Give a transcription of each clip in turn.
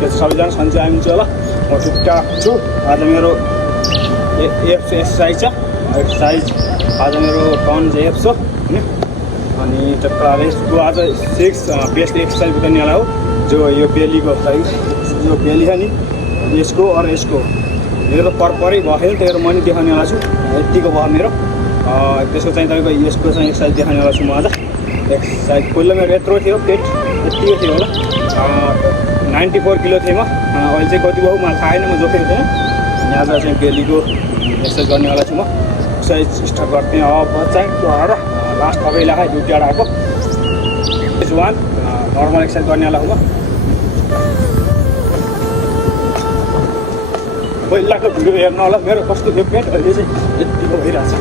के सबैजना सन्चै आइन्छ होला। म ठिकठाक छु। आज मेरो एक्सर्साइज छ। एक्सर्साइज आज मेरो टर्न चाहिँ एप्स हो हैन। अनि टक्कर यसको आज 6 बेस्ट एक्सर्साइज बताउने वाला हो। जो यो बेलीको साइज जो बेली है नि यसको और यसको मेरो परपरै भयो नि त्यही म नि देखाउने वाला छु। यतिको भयो मेरो। त्यसको चाहिँ तपाईको यसको चाहिँ एक्सर्साइज देखाउने वाला छु म आज। एक्सर्साइज पहिला मेरो यत्रो थियो पेट यतिको थियो होला। 94 किलो थिएँ म। अहिले चाहिँ कति भयो मलाई थाहा छैन, म जोखेको थिएन। अनि आज चाहिँ बेलीको एक्सर्साइज गर्ने वाला छु म। एक्सर्साइज स्टार्ट गर्दै अब चाहिँ भएर लास्ट तपाईँलाई खाइ दुईवटा आएको फेज 1 नर्मल एक्सर्साइज गर्ने वाला हो। पहिलाको भिडियो हेर्नु होला मेरो कस्तो थियो पेट, अहिले चाहिँ यतिको भइरहेछ।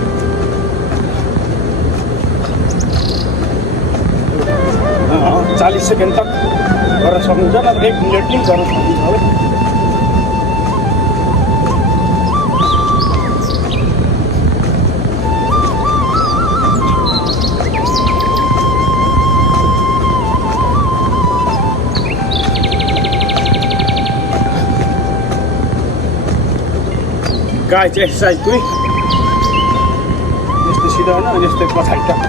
40 सेकेन्ड तक गर्न सक्नुहुन्छ, नत्र 1 मिनट पनि गर्न सक्नुहुन्छ होला। गाइस एक्सर्साइज 2 यस्तो सिधा हुनु अनि यस्तै पछाडि टक।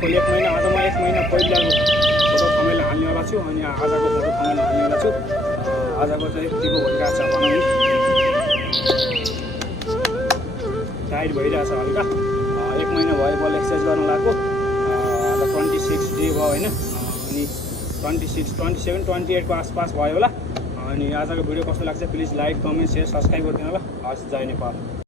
पहिलो 1 महिना आज म 1 महिना पहिलाको फोटो थमेल हाल्नेवाला छु अनि आजको फोटो थमेल हाल्नेवाला छु। आजको चाहिँ यतिको भइरहेछ भनौँ टाइट भइरहेछ हल्का। 1 महिना भयो बल एक्सर्साइज गर्न लाग्यो। आज 26 डे भयो हैन, अनि 26, 27, 28 को आसपास भयो होला। अनि आजको भिडियो कस्तो लाग्छ please like comment share subscribe गरिदिनु होला। हस् जय नेपाल।